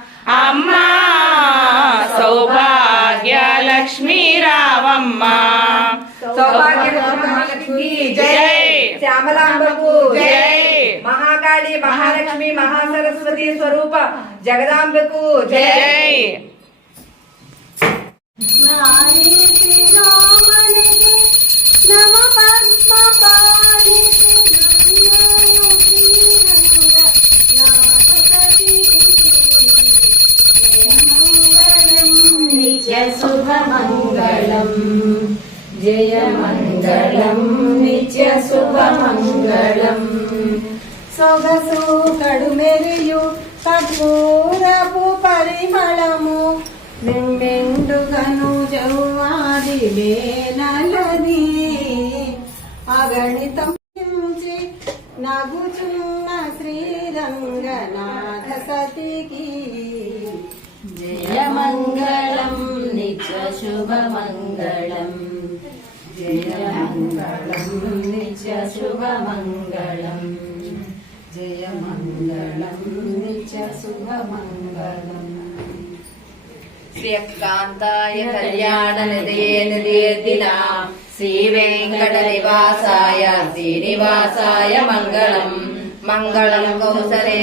అమ్మా సౌభాగ్య లక్ష్మీ రావమ్మ సౌభాగ్యలక్ష్మి జై, శ్యామలాంబకు జై, మహాకాళి మహాలక్ష్మి మహాసరస్వతి స్వరూప జగదాంబకు జై. శుభమంగళం జయ మంగళం నిత్య శుభమంగళం. సొగసు కడుమెరియు కర్పూరపు పరిమళము మెండుగను జౌవాది వేనలది అగణితం నగుచున్న శ్రీరంగనాథ సతికి జయ మంగళం నిత్య శుభమంగళం జయ మంగళం నిత్య శుభమంగళం జయ మంగళం నిత్య శుభమంగళం. శ్రీకాంతాయ కళ్యాణ నిధయే నిధేర్దినా శ్రీ వెంకట నివాసాయ శ్రీనివాసాయ మంగళం. మంగళం కౌసలే